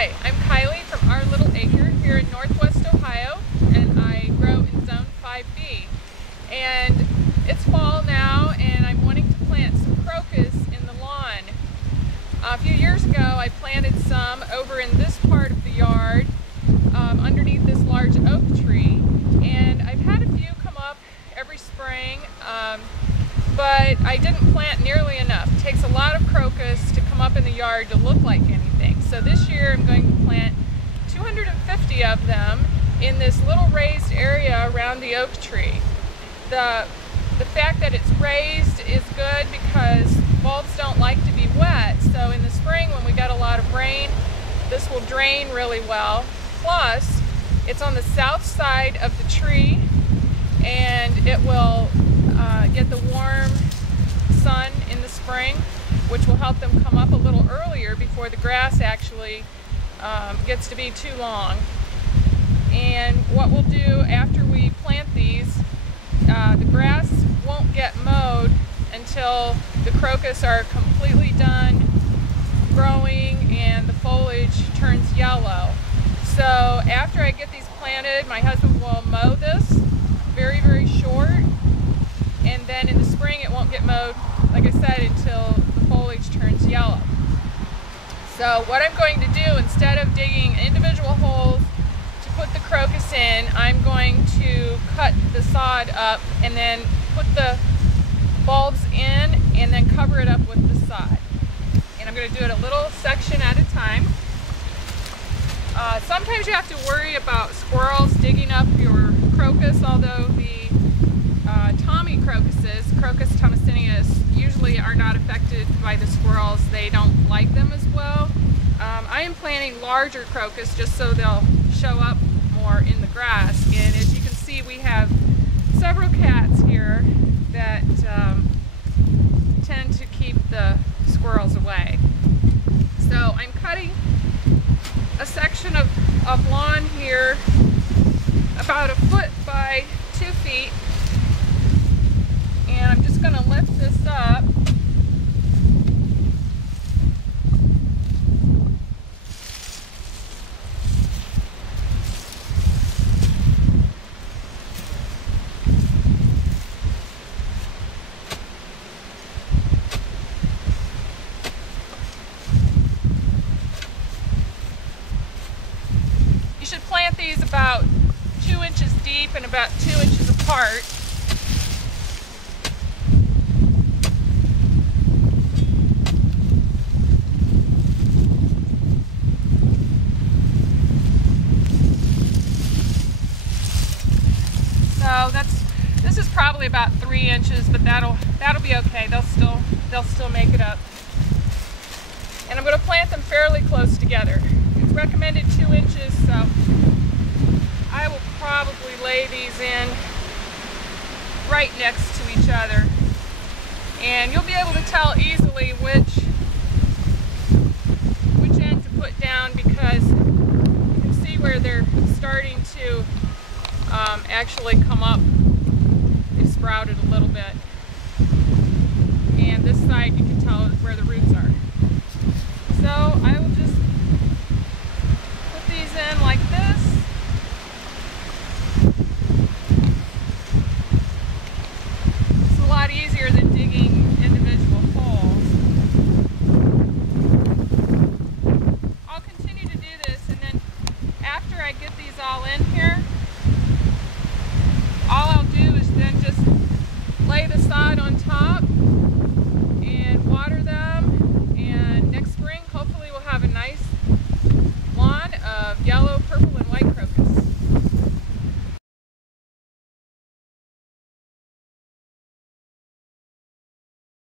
Hi, I'm Kylie from Our Little Acre here in Northwest Ohio, and I grow in Zone 5B. And it's fall now, and I'm wanting to plant some crocus in the lawn. A few years ago, I planted some over in this part of the yard, underneath this large oak tree, and I've had a few come up every spring, but I didn't plant nearly enough. It takes a lot of crocus to come up in the yard to look like anything. So this year I'm going to plant 250 of them in this little raised area around the oak tree. The fact that it's raised is good because bulbs don't like to be wet, so in the spring when we get a lot of rain, this will drain really well. Plus, it's on the south side of the tree, and it will get the warm sun in the spring, which will help them come up a little earlier before the grass actually gets to be too long. And what we'll do after we plant these, the grass won't get mowed until the crocus are completely done growing and the foliage turns yellow. So after I get these planted, my husband will mow this very, very short, and then in the spring it won't get mowed, like I said, until the foliage turns yellow. So what I'm going to do, instead of digging individual holes to put the crocus in, I'm going to cut the sod up and then put the bulbs in and then cover it up with the sod. And I'm going to do it a little section at a time. Sometimes you have to worry about squirrels digging up your crocus, although the Tommy crocuses, Crocus thomasinius, usually are not affected by the squirrels. They don't like them as well. I am planting larger crocus just so they'll show up more in the grass. And as you can see, we have several cats here that tend to keep the squirrels away. So I'm cutting a section of lawn here about 1 foot by 2 feet, and I'm just going to lift this up. You should plant these about 2 inches deep and about 2 inches apart. So this is probably about 3 inches, but that'll be okay. They'll still make it up. And I'm going to plant them fairly close together. It's recommended 2 inches, so I will probably lay these in right next to each other. And you'll be able to tell easily which end to put down, because you can see where they're starting to actually come up. They've sprouted a little bit. And this side you can tell where the roots are. So I will just put these in like